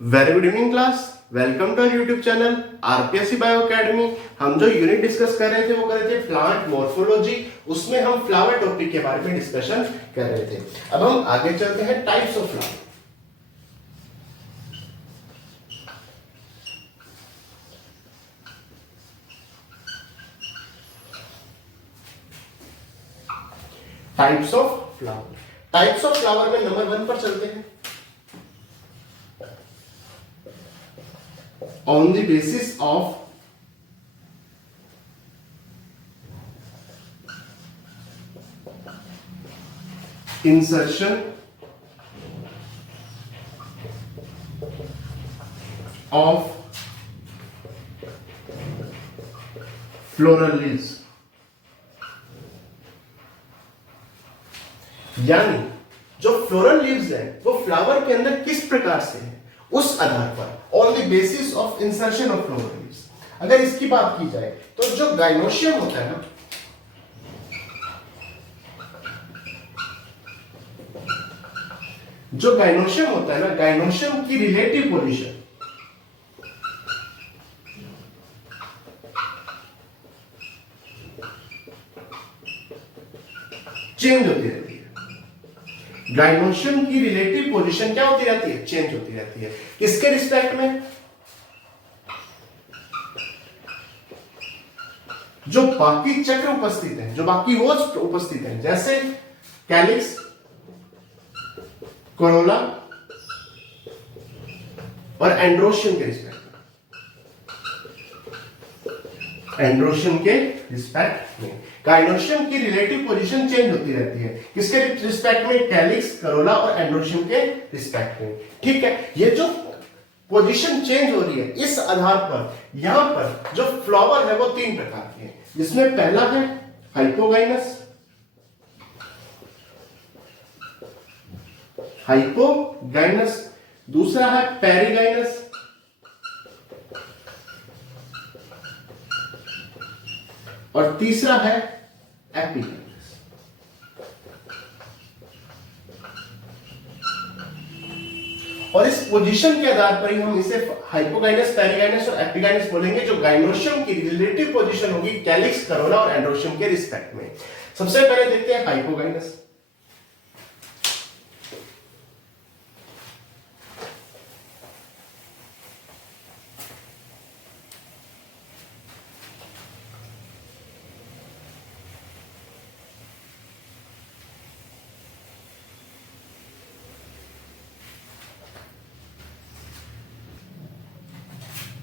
Very good evening class. Welcome to YouTube channel RPSC bio academy. हम जो unit discuss कर रहे थे वो कर रहे थे प्लांट मॉर्फोलॉजी। उसमें हम फ्लावर टॉपिक के बारे में डिस्कशन कर रहे थे। अब हम आगे चलते हैं types of flower. Types of flower. Types of flower में नंबर 1 पर चलते हैं। On the basis of insertion of floral leaves, यानी जो फ्लोरल लीव्स है वो फ्लावर के अंदर किस प्रकार से है उस आधार पर, on the basis of insertion of floral leaves. अगर इसकी बात की जाए तो जो गाइनोशियम होता है ना, जो गाइनोशियम होता है ना, गाइनोशियम की रिलेटिव पोजीशन चेंज होती रहती है। गाइनोशियम की रिलेटिव पोजीशन क्या होती रहती है? चेंज होती रहती है। किसके रिस्पेक्ट में? जो बाकी चक्र उपस्थित हैं, जो बाकी होस्ट उपस्थित हैं, जैसे कैलिक्स, कोरोला और एंड्रोशियम के रिस्पेक्ट में। एंड्रोशियम के रिस्पेक्ट में गाइनोशियम की रिलेटिव पोजीशन चेंज होती रहती है। किसके रिस्पेक्ट में? कैलिक्स, करोला और एंड्रोशियम के रिस्पेक्ट में। ठीक है, ये जो पोजीशन चेंज हो रही है इस आधार पर यहां पर जो फ्लावर है वो 3 प्रकार के हैं, जिसमें पहला है हाइपोगाइनस, हाइपोगाइनस, दूसरा है पेरिगाइनस और तीसरा है एपिगाइनस। और इस पोजीशन के आधार पर ही हम इसे हाइपोगाइनस, पेरिगाइनस और एपिगाइनस बोलेंगे, जो गाइनोशियम की रिलेटिव पोजीशन होगी कैलिक्स, करोला और एंड्रोशियम के रिस्पेक्ट में। सबसे पहले देखते हैं हाइपोगाइनस।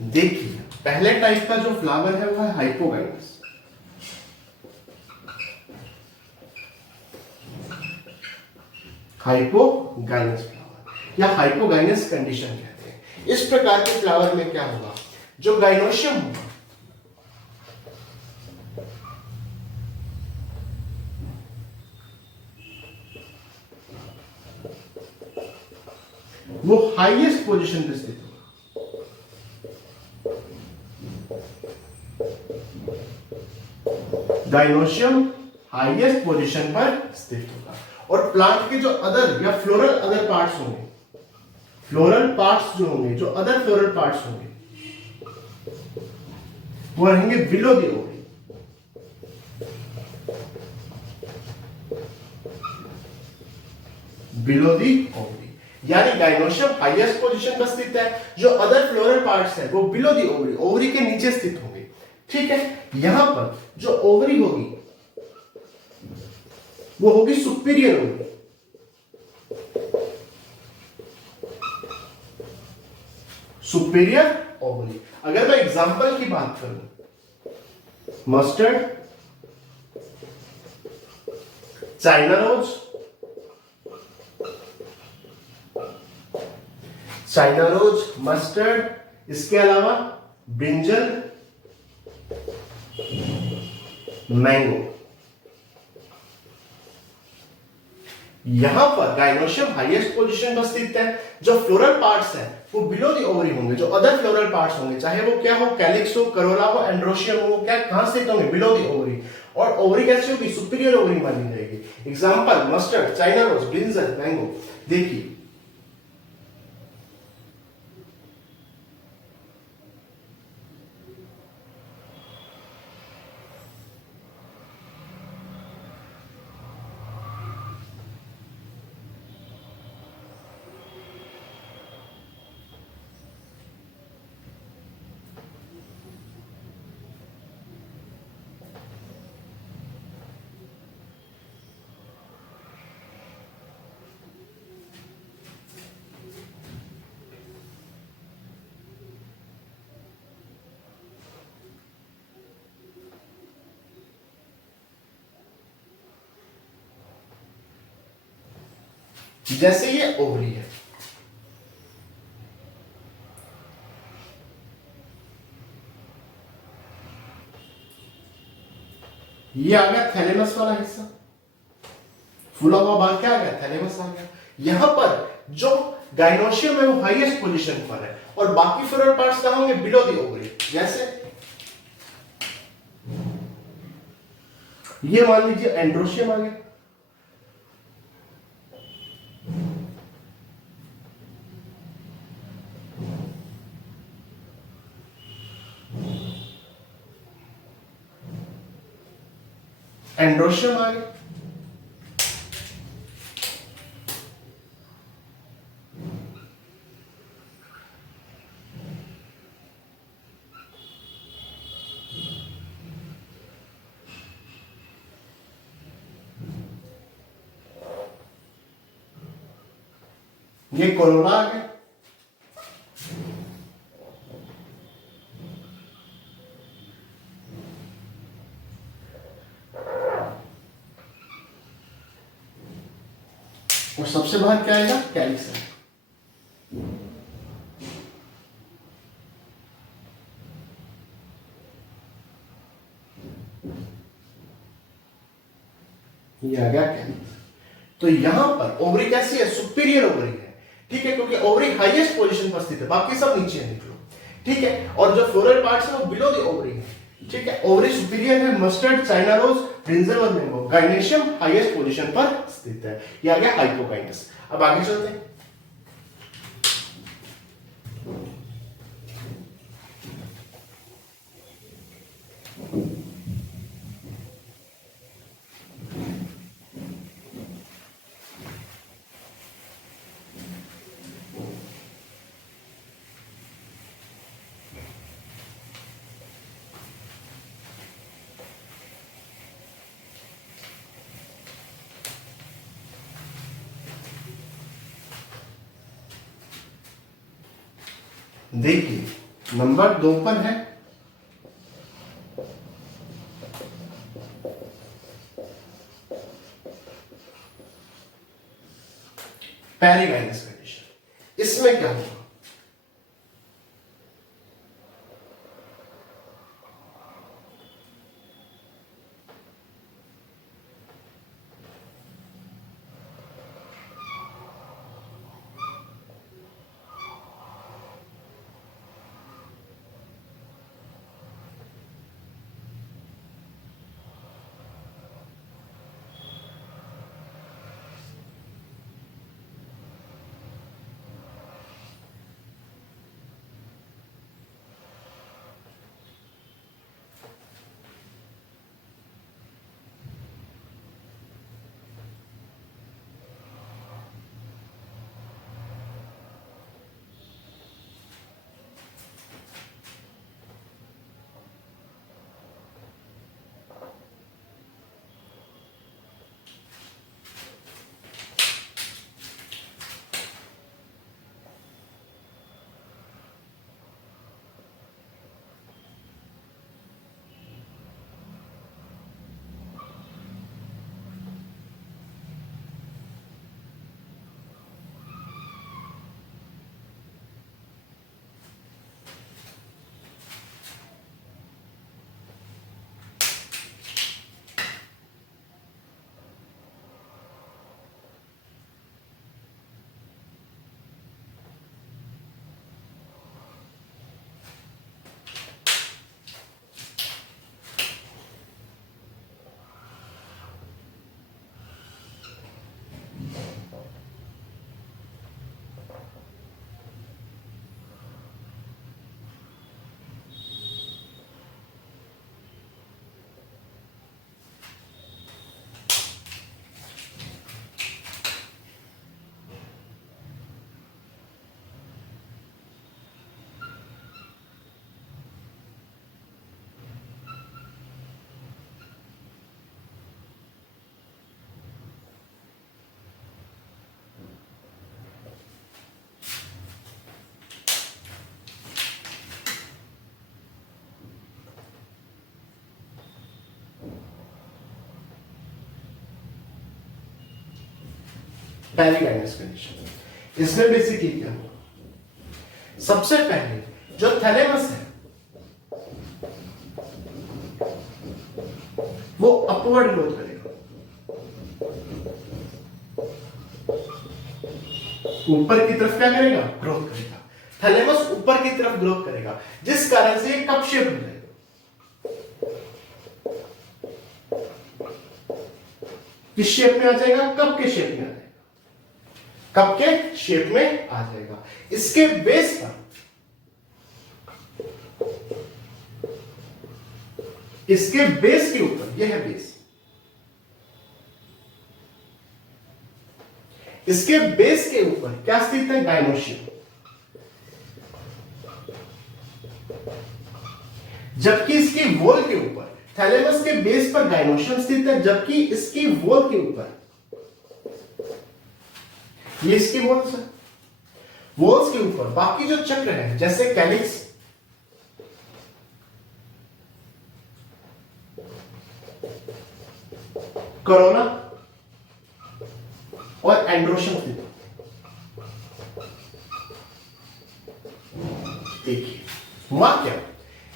देखिए, पहले टाइप का जो फ्लावर है वो है हाइपोगाइनस। हाइपोगाइनस फ्लावर या हाइपोगाइनस कंडीशन कहते हैं। इस प्रकार के फ्लावर में क्या होगा? जो गाइनोशियम होगा वो हाईएस्ट पोजीशन पे स्थित होगा। गाइनोशियम हाईएस्ट पोजीशन पर स्थित होगा और प्लांट के जो अदर या फ्लोरल अदर पार्ट्स होंगे, फ्लोरल पार्ट्स जो होंगे, जो अदर फ्लोरल पार्ट्स होंगे वो रहेंगे below the ovary. Below the ovary, यानी गाइनोशियम हाईएस्ट पोजीशन पर स्थित है, जो अदर फ्लोरल पार्ट्स है वो बिलो द ओवरी, ओवरी के नीचे स्थित होंगे। ठीक है, यहां पर जो ओवरी होगी वो होगी सुपीरियर ओवरी। Superior ovary. अगर मैं एग्जांपल की बात करूं, mustard, China rose, China rose, mustard, इसके अलावा ब्रिंजल, मैंगो, यहां पर गाइनोशियम हाईएस्ट पोजीशन पर स्थित है, जो फ्लोरल पार्ट्स हैं वो बिलो द ओवरी होंगे, जो अदर फ्लोरल पार्ट्स होंगे, चाहे वो क्या हो, कैलिक्स हो, करोला हो, एंड्रोशियम हो, क्या कहां स्थित होंगे? Below the ovary. और ओवरी कैसी होगी? सुपीरियर ओवरी मानी जाएगी। Example mustard, China rose, brinjal, mango. देखिए जैसे ये ओवरी है, ये आ गया थैलेमस वाला हिस्सा, फूला हुआ भाग क्या आ गया, थैलेमस आ गया। यहां पर जो गाइनोशियम है वो हाईएस्ट पोजीशन पर है और बाकी फ्लोरल पार्ट्स कहां होंगे, बिलो द ओवरी। जैसे ये मान लीजिए एंड्रोशियम आ गया, एंड्रोशियम आ गया, ये कोरोना आ गया, और सबसे बाहर क्या आएगा, कैलिक्स है। ये आ गया कैलिक्स। तो यहां पर ओवरी कैसी है, सुपीरियर ओवरी है, ठीक है, क्योंकि ओवरी हाईएस्ट पोजीशन पर स्थित है, बाकी सब नीचे है, निकलो, ठीक है। और जो फ्लोरल पार्ट्स है वो बिलो द ओवरी है, ठीक है। ओवरी सुपीरियर है, मस्टर्ड, चाइना रोज, ब्रिंजल और मैंगो। गाइनेशियम हाईएस्ट पोजीशन पर स्थित है, ये आ गया हाइपोकाइनस। अब आगे चलते हैं। देखिए नंबर 2 पर है पेरिगाइनस कंडीशन। इसमें क्या होगा, पैरीकाइनेस कंडीशन। इसमें बेसिकली क्या होगा, सबसे पहले जो थैलेमस है वो अपवर्ड ग्रोथ करेगा, ऊपर की तरफ क्या करेगा, ग्रोथ करेगा। थैलेमस ऊपर की तरफ ग्रोथ करेगा, जिस कारण से ये कप शेप हो जाएगा। किस शेप में आ जाएगा, कप के शेप में आ जाएगा, कप के शेप में आ जाएगा। इसके बेस पर, इसके बेस के ऊपर, यह है बेस, इसके बेस के ऊपर क्या स्थित है, गाइनोशियम। जबकि इसकी वॉल के ऊपर, थैलेमस के बेस पर गाइनोशियम स्थित है, जबकि इसकी वॉल के ऊपर, ये इसकी वॉल्स है, वॉल्स के ऊपर बाकी जो चक्र है, जैसे कैलिक्स, कोरोना और एंड्रोशियम स्थित है। देखिए हुआ क्या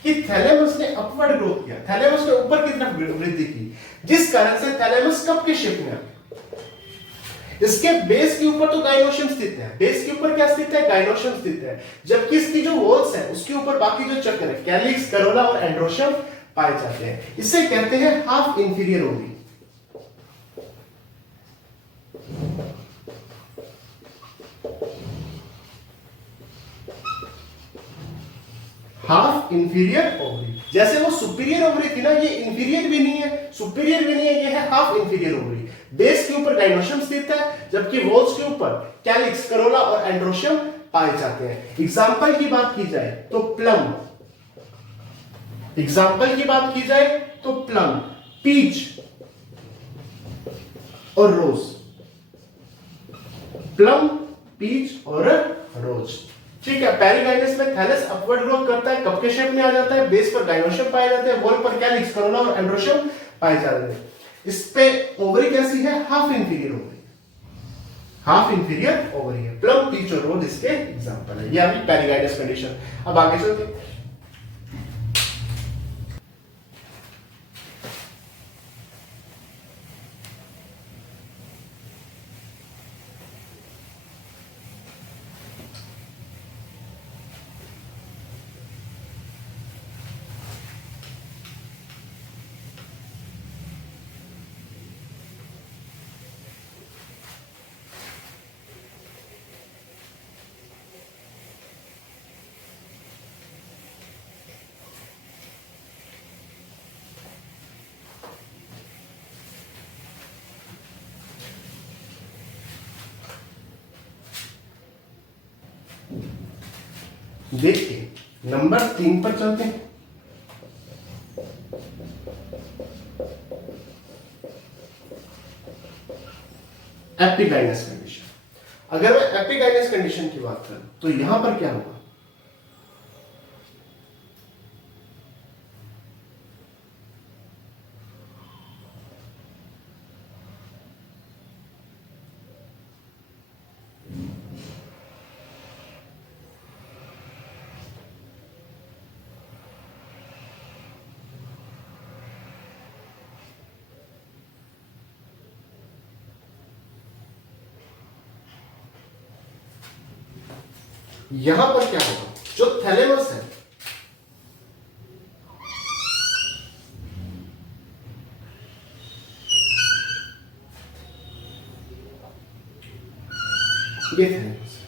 कि थैलेमस ने अपवर्ड ग्रोथ किया, थैलेमस ने ऊपर की तरफ वृद्धि की, जिस कारण से थैलेमस कप के शेप में आ गया। इसके बेस के ऊपर तो गाइनोशियम स्थित है, बेस के ऊपर क्या स्थित है, गाइनोशियम स्थित है, जबकि इसकी जो वॉल्स है उसके ऊपर बाकी जो चक्र है, कैलिक्स, करोला और एंड्रोशियम पाए जाते हैं। इसे कहते हैं half inferior ovary. Half inferior ovary. जैसे वो सुपीरियर ओवरी थी ना, ये इंफीरियर भी नहीं है, सुपीरियर भी नहीं है, ये है हाफ इंफीरियर ओवरी। बेस के ऊपर गाइनोशियम स्थित है, जबकि वॉल्स के ऊपर कैलिक्स, करोला और एंड्रोशियम पाए जाते हैं। एग्जाम्पल की बात की जाए तो प्लम, एग्जाम्पल की बात की जाए तो प्लम, पीच और रोज, प्लम, पीच और रोज। ठीक है। पैरीगाइनस में थैलस अपवर्ड ग्रोथ करता है, कप के शेप में आ जाता है, बेस पर गाइनोशियम पाए जाते हैं, वॉल पर कैलिक्स, करोला और एंड्रोशियम पाए जाते हैं। इस पे ओवरी कैसी है, half inferior ovary, half inferior ovary है। प्लम, पीच और रोज इसके एग्जांपल है। ये आपकी पैरीगाइनस कंडीशन। अब आगे चलते हैं। देखिए नंबर 3 पर चलते हैं। Epigynous condition. अगर मैं एपिगाइनस कंडीशन की बात करूं तो यहां पर क्या होगा, यहां पर क्या होगा, जो थैलेमस है ये थैलेमस है,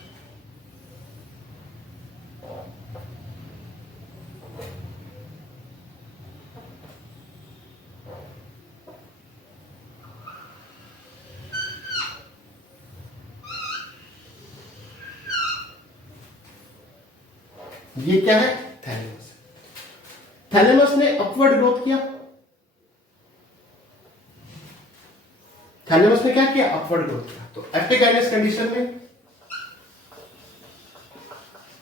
ये क्या है, थैलेमस। थैलेमस ने अपवर्ड ग्रोथ किया, थैलेमस ने क्या किया, अपवर्ड ग्रोथ किया। तो एपिगाइनस कंडीशन में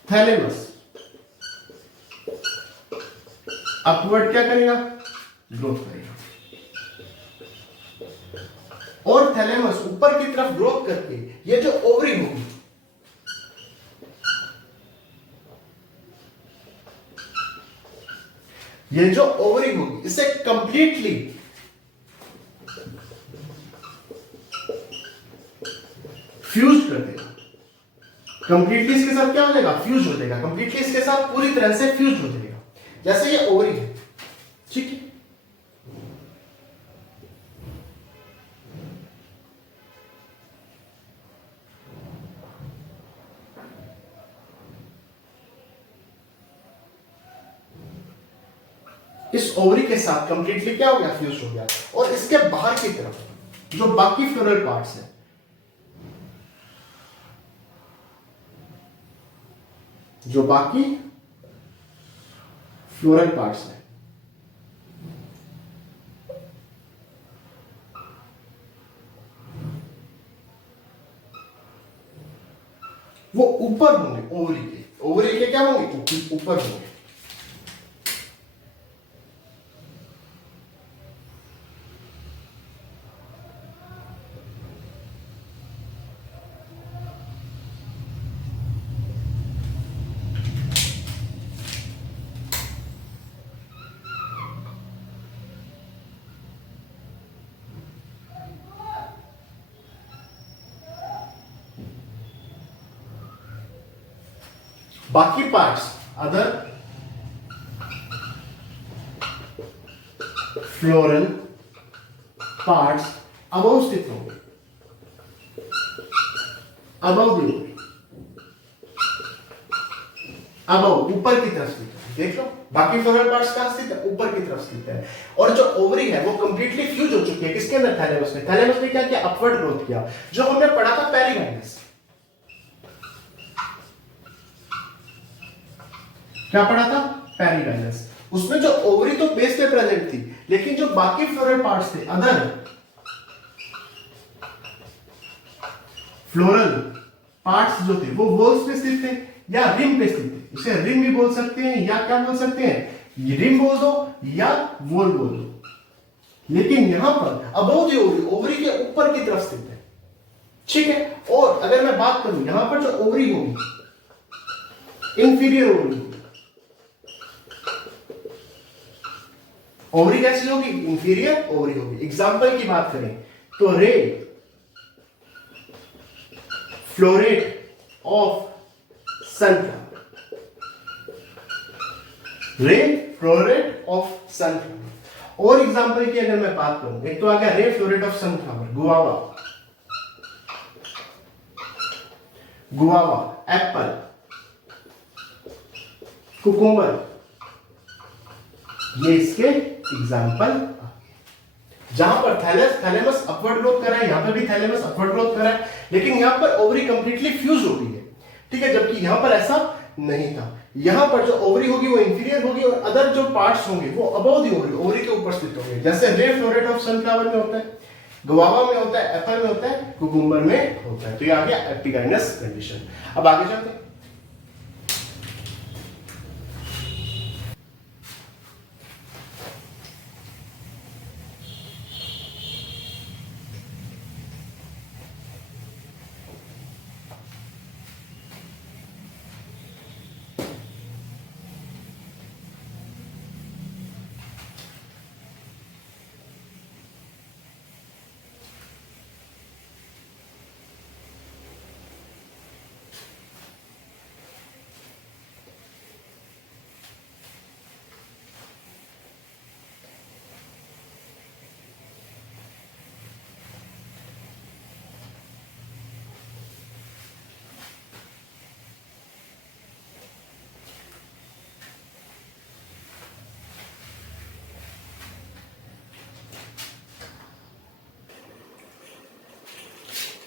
थैलेमस अपवर्ड क्या करेगा, ग्रोथ करेगा, और थैलेमस ऊपर की तरफ ग्रोथ करके ये जो ओवरी होगी, ये जो ओवरी होगी इसे कंप्लीटली फ्यूज कर देगा। कंप्लीटली इसके साथ क्या हो जाएगा? फ्यूज हो जाएगा। कंप्लीटली इसके साथ पूरी तरह से फ्यूज हो जाएगा, जैसे ये ओवरी है। ठीक है, इस ओवरी के साथ कंप्लीटली क्या हो गया? फ्यूज हो गया। और इसके बाहर की तरफ जो बाकी फ्लोरल पार्ट्स है, जो बाकी फ्लोरल पार्ट्स है, वो ऊपर होंगे। ओवरी के, ओवरी के क्या होंगे? ऊपर होंगे। बाकी parts, other floral parts above स्थित होंगे, अबव दी ओवरी, अबव ऊपर की तरफ स्थित है। देख लो, बाकी फ्लोरल पार्ट्स कहां स्थित है? ऊपर की तरफ स्थित है। और जो ओवरी है वो कंप्लीटली फ्यूज हो चुकी है। किसके अंदर? थैलेमस में। थैलेमस ने क्या किया? अपवर्ड ग्रोथ किया। जो हमने पढ़ा था पेरीगाइनस, क्या पढ़ा था? पेरीगाइनस। उसमें जो ओवरी तो बेस पे प्रेजेंट थी, लेकिन जो बाकी फ्लोरल पार्ट्स थे, अदर फ्लोरल पार्ट्स जो थे, वो वॉल्स पे स्थित थे या रिम पे स्थित थे। इसे रिम भी बोल सकते हैं या क्या बोल सकते हैं? रिम बोल दो या वॉल बोल दो। लेकिन यहां पर अबव द ओवरी, ओवरी के ऊपर की तरफ स्थित है। ठीक है। और अगर मैं बात करूं, यहां पर जो ओवरी होगी, इंफीरियर ओवरी होगी। ओवरी कैसी होगी? इंफीरियर ओवरी होगी। एग्जाम्पल की बात करें तो रे फ्लोरेट ऑफ सनफ्लावर, रे फ्लोरेट ऑफ सनफ्लावर। और एग्जाम्पल की अगर मैं बात करूं, एक तो आ गया रे flow rate of sunflower, guava, guava, Apple, cucumber, ये इसके एग्जाम्पल। जहां पर थैलेमस अपवर्ड ग्रोथ कर रहा है, यहां पर भी थैलेमस अपवर्ड ग्रोथ कर रहा है, लेकिन यहां पर ओवरी कंप्लीटली फ्यूज हो गई है। ठीक है, जबकि यहां पर ऐसा नहीं था। यहां पर जो ओवरी होगी वो इंफीरियर होगी और अदर जो पार्ट्स होंगे वो अबव द ओवरी, ओवरी के ऊपर स्थित होंगे। जैसे रे फ्लोरेट ऑफ सनफ्लावर में होता है, गुआवा में होता है, एप्पल में होता है, कुकुम्बर में होता है। तो ये आ गया एपिगाइनस कंडीशन। अब आगे चलते हैं।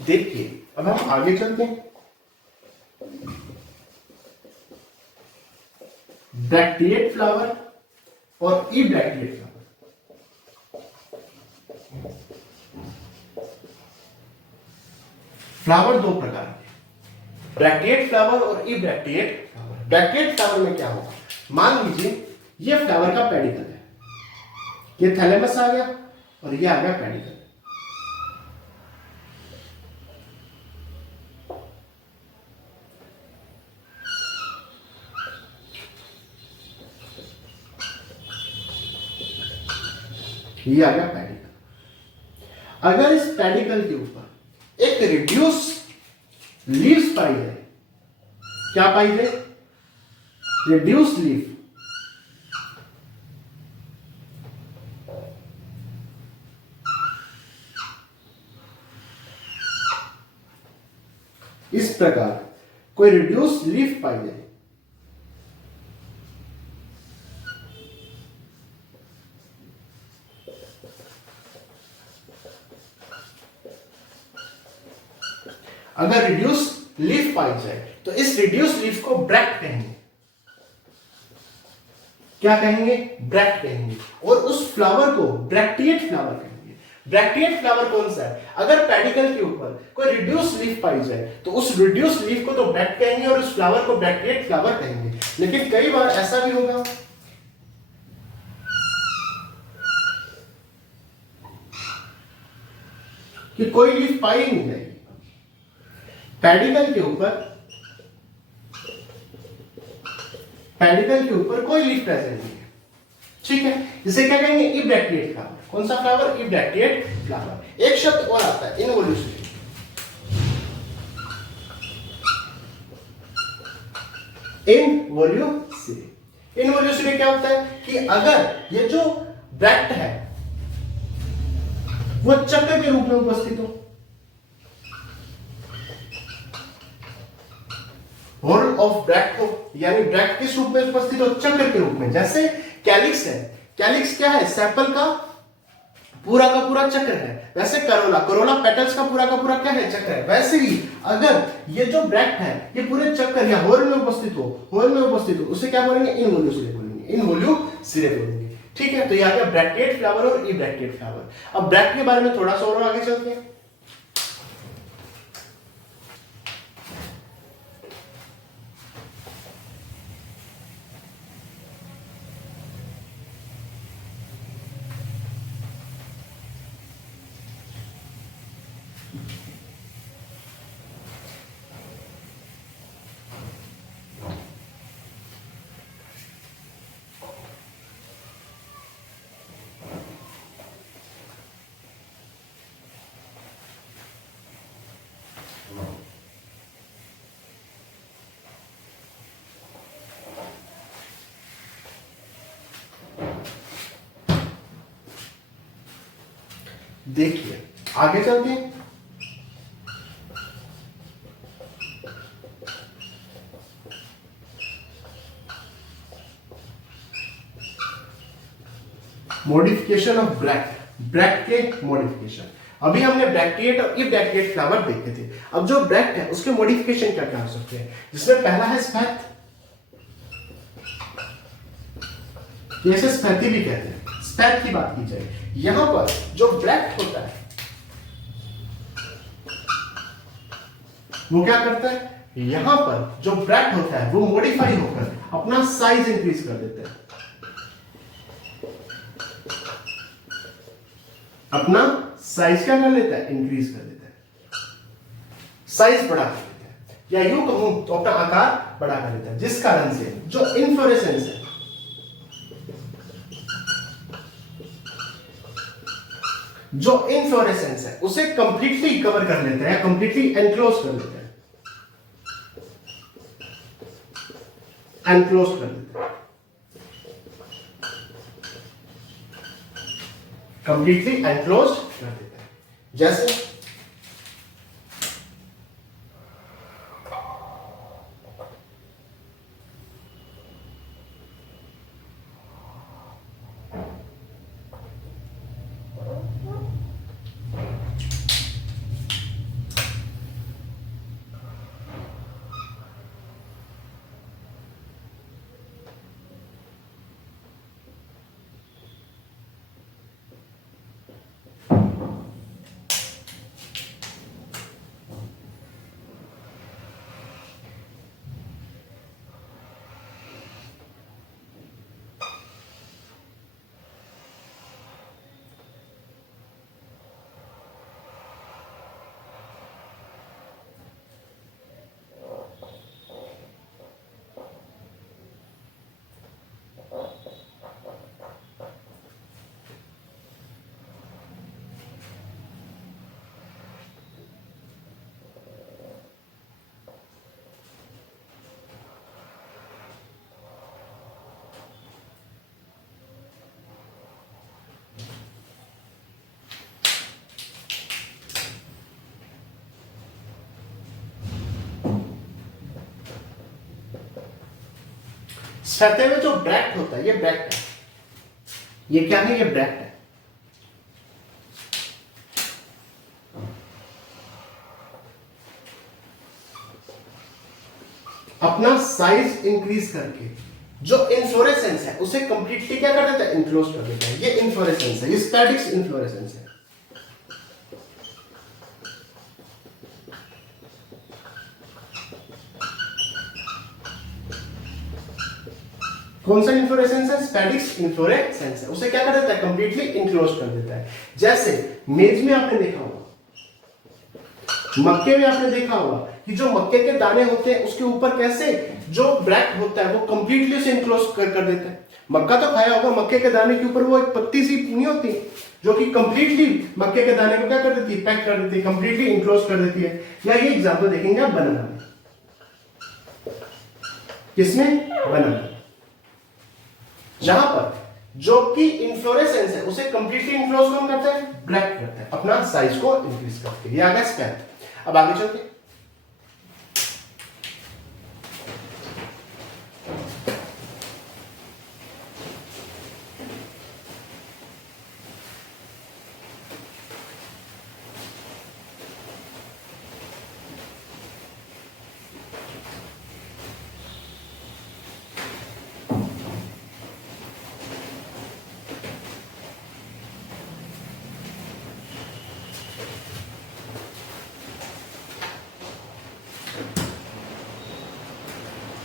देखिए, अब हम आगे चलते हैं। ब्रैक्टिएट फ्लावर और ई ब्रैक्टिएट फ्लावर। फ्लावर दो प्रकार के, ब्रैक्टिएट फ्लावर और ई ब्रैक्टिएट फ्लावर। ब्रैक्टिएट फ्लावर में क्या होगा? मान लीजिए ये फ्लावर का पेडिकल है, ये थैलेमस आ गया और ये आ गया पेडिकल। ये आ गया पेडिकल। अगर इस पेडिकल के ऊपर एक रिड्यूस लीव्स पाई जाए, क्या पाई जाए? Reduce leaf. इस प्रकार कोई रिड्यूस लीफ पाई जाए, अगर रिड्यूस लीफ पाई जाए तो इस रिड्यूस लीफ को ब्रैक्ट कहेंगे। क्या कहेंगे? ब्रैक्ट कहेंगे। और उस फ्लावर को ब्रैक्टिएट फ्लावर कहेंगे। ब्रैक्टिएट फ्लावर कौन सा है? अगर पेडिकल के ऊपर कोई रिड्यूस लीफ पाई जाए तो उस रिड्यूस लीफ को तो ब्रैक्ट कहेंगे और उस फ्लावर को ब्रैक्टिएट फ्लावर कहेंगे। लेकिन कई बार ऐसा भी होगा कि कोई लीफ पाई नहीं जाएगी पेडिकल के ऊपर कोई लीफ प्रेजेंट नहीं है, ठीक है। इसे क्या कहेंगे? इब्रैक्टिएट फ्लावर। कौन सा फ्लावर? इब्रैक्टिएट फ्लावर। एक शब्द और आता है इनवोल्यूशनरी। इनवोल्यूशनरी क्या होता है कि अगर ये जो ब्रैक्ट है वो चक्र के रूप में उपस्थित हो, होल ऑफ ब्रैक्ट हो, यानी ब्रैक्ट किस रूप में उपस्थित हो? चक्र के रूप में। जैसे कैलिक्स है, कैलिक्स क्या है? सेपल का पूरा चक्र है। वैसे करोला पेटल्स का पूरा क्या है? चक्र है। वैसे ही अगर ये जो ब्रैक्ट है ये पूरे चक्कर या होल में उपस्थित हो, उसे क्या बोलेंगे? इनवोल्यूशनरी बोलेंगे, इनवोल्यूशनरी बोलेंगे, ठीक है। तो ये आ गया ब्रैक्टिएट फ्लावर और इब्रैक्टिएट फ्लावर। अब ब्रैक्ट के बारे में थोड़ा सा और आगे चलते हैं। देखिए आगे चलते हैं। मॉडिफिकेशन ऑफ ब्रैक्ट के मॉडिफिकेशन। अभी हमने ब्रैक्टिएट और इब्रैक्टिएट फ्लावर देखे थे। अब जो ब्रैक्ट है उसके मॉडिफिकेशन क्या क्या हो सकते हैं? जिसमें पहला है स्पैथ, जैसे स्पैथी भी कहते हैं। स्पैथ की बात की जाए, यहां पर जो ब्रैक्ट होता है वो क्या करता है? यहां पर जो ब्रैक्ट होता है वो मॉडिफाई होकर अपना साइज इंक्रीज कर देता है, अपना साइज क्या कर लेता है? इंक्रीज कर देता है, साइज बढ़ा कर देता है, या यूं कहूं तो अपना आकार बढ़ा कर देता है। जिस कारण से जो इन्फ्लोरेसेंस है, उसे कंप्लीटली कवर कर लेता है या कंप्लीटली एनक्लोज कर लेता है, एनक्लोज कर देता है, कंप्लीटली एनक्लोज कर देता है। जैसे सतह में जो ब्रैक्ट होता है, ये ब्रैक्ट है, ये क्या है, ये ब्रैक्ट है। अपना साइज इंक्रीज करके जो इन्फ्लोरेसेंस है उसे कंप्लीटली क्या कर देता है, इनक्लोज कर देता है। ये इन्फ्लोरेसेंस है, ये स्टैटिक्स इन्फ्लोरेसेंस है। कौन सा इन्फ्लोरेसेंस है, स्टैटिक्स इन्फ्लोरेसेंस है। उसे क्या कर देता है, कंप्लीटली इनक्लोज कर देता है। जैसे मेज में आपने देखा होगा, मक्के में आपने देखा होगा कि जो मक्के के दाने होते हैं उसके ऊपर कैसे जो ब्रैक्ट होता है वो कंप्लीटली उसे इनक्लोज कर देता है। मक्का तो खाया होगा, मक्के के दाने के ऊपर वो एक पत्ती सी नहीं होती जो कि कंप्लीटली मक्के के दाने को क्या कर देती है, पैक कर देती है, कंप्लीटली इनक्लोज कर देती है। या ये एग्जांपल देखेंगे आप बनाना में। किसमें, बनाना, जहां पर जो कि इन्फ्लोरेसेंस है उसे कंप्लीटली इनक्लोज कौन करता है, ब्रैक्ट करता है, अपना साइज को इंक्रीज करके। ये आ गया स्पैन। अब आगे चलते,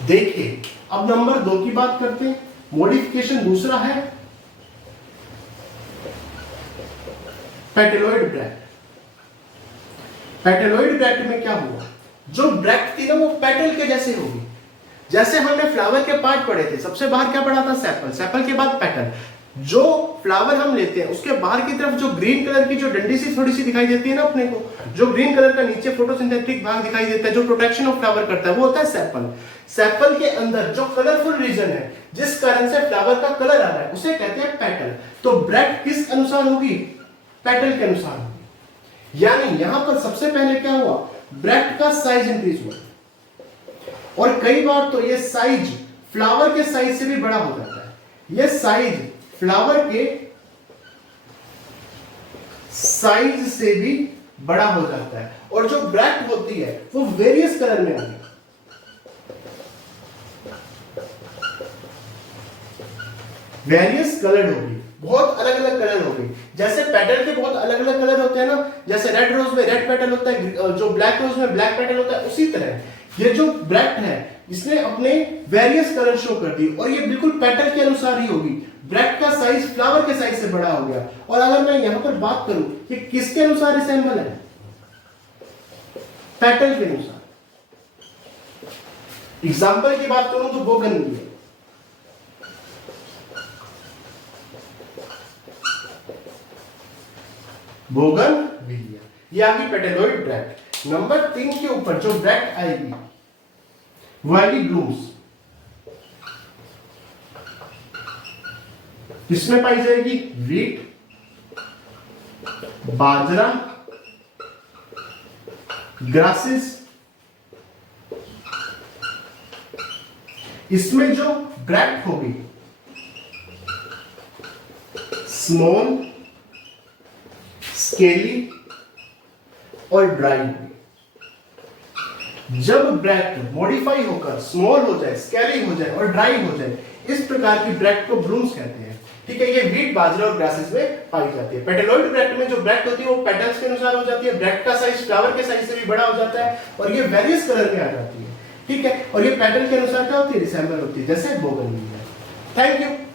देखिए अब नंबर 2 की बात करते हैं। मॉडिफिकेशन दूसरा है पेटेलॉइड ब्रैक्ट। पेटेलॉइड ब्रैक्ट में क्या हुआ, जो ब्रैक्ट थी ना वो पेटल के जैसे होगी। जैसे हमने फ्लावर के पार्ट पढ़े थे, सबसे बाहर क्या पढ़ा था, सेपल, सेपल के बाद पेटल। जो फ्लावर हम लेते हैं उसके बाहर की तरफ जो ग्रीन कलर की जो डंडी सी थोड़ी सी दिखाई देती है ना अपने को, जो ग्रीन कलर का नीचे फोटोसिंथेटिक भाग दिखाई देता है जो प्रोटेक्शन ऑफ फ्लावर करता है, वो होता है सेपल। सेपल के अंदर जो कलरफुल रीजन है जिस कारण से फ्लावर का कलर आ रहा है उसे कहते हैं पेटल। तो ब्रैक्ट किस अनुसार होगी, पेटल के अनुसार होगी। यानी यहां पर सबसे पहले क्या हुआ, ब्रैक्ट का साइज इंक्रीज हुआ और कई बार तो ये साइज फ्लावर के साइज से भी बड़ा हो जाता है। ये साइज फ्लावर के साइज से भी बड़ा हो जाता है और जो ब्रैक्ट होती है वो वेरियस कलर में आती है। वेरियस कलर्ड होगी, बहुत अलग अलग कलर होगी। जैसे पेटल के बहुत अलग अलग कलर होते हैं ना, जैसे रेड रोज में रेड पेटल होता है, जो ब्लैक रोज में ब्लैक पेटल होता है, उसी तरह ये जो ब्रैक्ट है इसने अपने वेरियस कलर शो कर दी और ये बिल्कुल पेटल के अनुसार ही होगी। ब्रैक्ट का साइज फ्लावर के साइज से बड़ा हो गया। और अगर मैं यहां पर बात करूं कि किसके अनुसार रिसेंबल है, पेटल के अनुसार। एग्जाम्पल की बात करूं तो बोगनविलिया, बोगनविलिया, ये आ गई पेटेलॉइड ब्रैक्ट। नंबर 3 के ऊपर जो ब्रैक्ट आएगी वो आएगी ब्लूम्स। किसमें पाई जाएगी, वीट, बाजरा, ग्रासेस। इसमें जो ब्रैक्ट होगी स्मॉल, स्केली और ड्राई होगी। जब ब्रैक्ट मॉडिफाई होकर स्मॉल हो जाए, स्केली हो जाए और ड्राई हो जाए, इस प्रकार की ब्रैक्ट को ब्लूम्स कहते हैं। ठीक है, ये वीट, बाजरा और ग्रासेस में पाई जाती है। पेटेलॉइड ब्रैक्ट में जो ब्रैक्ट होती है वो पेटल्स के अनुसार हो जाती है। ब्रैक्ट का साइज फ्लावर के साइज से भी बड़ा हो जाता है और ये वेरियस कलर में आ जाती है। ठीक है, और ये पेटल के अनुसार क्या होती है, रिसेंबल होती है, जैसे बोगनविलिया। Thank you.